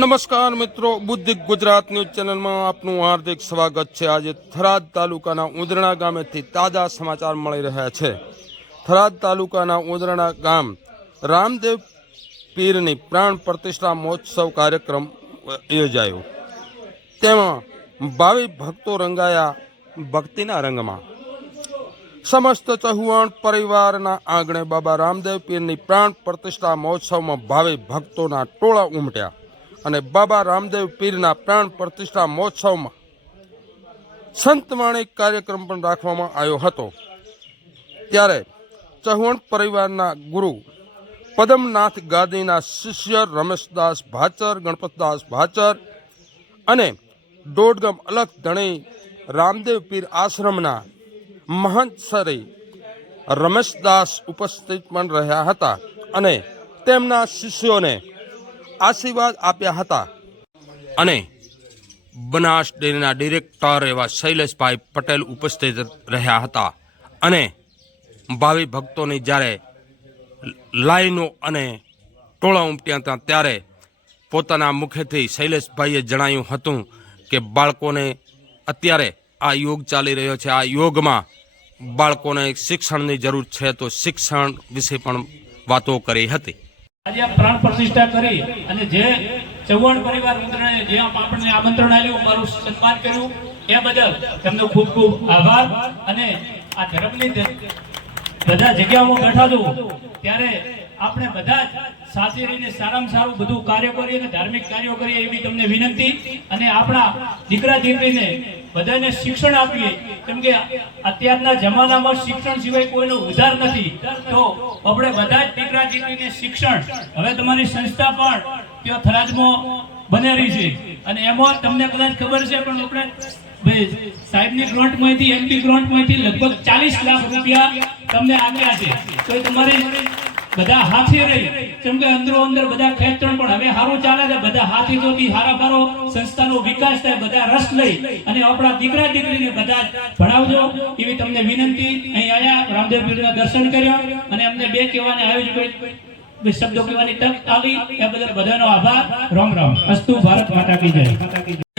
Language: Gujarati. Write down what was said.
નમસ્કાર મિત્રો, બુદ્ધિક ગુજરાત ન્યૂઝ ચેનલમાં આપનું હાર્દિક સ્વાગત છે. આજે થરાદ તાલુકાના ઉંદરણા ગામેથી તાજા સમાચાર મળી રહ્યા છે. થરાદ તાલુકાના ઉંદરણા ગામ રામદેવ પીરની પ્રાણ પ્રતિષ્ઠા મહોત્સવ કાર્યક્રમ યોજાયો. તેમાં ભાવિ ભક્તો રંગાયા ભક્તિના રંગમાં સમસ્ત ચહુવાણ પરિવારના આંગણે બાબા રામદેવ પીરની પ્રાણ પ્રતિષ્ઠા મહોત્સવમાં ભાવે ભક્તોના ટોળા ઉમટ્યા અને બાબા રામદેવ પીરના પ્રાણ પ્રતિષ્ઠા મહોત્સવમાં સંતવાણી કાર્યક્રમ પણ રાખવામાં આવ્યો હતો. ત્યારે ચહુવણ પરિવારના ગુરુ પદમનાથ ગાદીના શિષ્ય રમેશદાસ ભાચર, ગણપતદાસ ભાચર અને દોડગમ અલગ ધણી રામદેવ પીર આશ્રમના મહંત શ્રી રમેશદાસ ઉપસ્થિત પણ રહ્યા હતા અને તેમના શિષ્યોને આશીર્વાદ આપ્યા હતા. અને બનાસ ડેરીના ડિરેક્ટર એવા શૈલેષભાઈ પટેલ ઉપસ્થિત રહ્યા હતા અને ભાવિ ભક્તોની જ્યારે લાઈનો અને ટોળા ઉમટ્યા હતા ત્યારે પોતાના મુખેથી શૈલેષભાઈએ જણાવ્યું હતું કે બાળકોને અત્યારે આ યોગ ચાલી રહ્યો છે. આ યોગમાં બાળકોને શિક્ષણની જરૂર છે તો શિક્ષણ વિશે પણ વાતો કરી હતી. આજે પ્રાણ પ્રતિષ્ઠા કરી અને જે ચૌહાણ પરિવાર મિત્રને જે આપણને આમંત્રણ આપ્યું, મારું સન્માન કર્યું, એ બદલ તેમનો ખૂબ ખૂબ આભાર અને આ ધર્મની બધા જગ્યાઓમાં બેઠા છું ત્યારે આપણે બધા જ સાથે રહીને સારામાં સારું બધું કાર્ય કરીએ અને ધાર્મિક કાર્યો કરીએ એવી તમને વિનંતી અને આપણા દીકરા દીકરીને બધાને શિક્ષણ આપીએ. કેમ કે અત્યારના જમાનામાં શિક્ષણ સિવાય કોઈનો ઉધાર નથી. તો આપણે બધા જ દીકરા દીકરીને શિક્ષણ. હવે તમારી સંસ્થા પણ ત્યાં બની બનેલી છે. અને એમાં તમને કદાચ ખબર છે, પણ આપણે સાહેબની ગ્રાન્ટમાંથી એમપી ગ્રાન્ટમાંથી લગભગ ચાલીસ લાખ રૂપિયા તમને આપ્યા છે. તો તમારી બધા હાથે રહી. કેમ કે અંદરો અંદર બધા ખેંચણ પણ હવે સારું ચાલે છે. બધા હાથી જોતી હારા બારો સંસ્થાનો વિકાસ થાય, બધા રસ લઈ અને આપણા દીકરા દીકરીને બધા ભણાવજો. એવી તમને વિનંતી. અહીં આયા, રામદેવ પીરના દર્શન કર્યા અને અમને બે કહેવાને આયોજન શબ્દો કહેવાની તક આવી. એ બદલ બધાનો આભાર. રામ રામ. અસ્તુ ભારત માતા કી જય.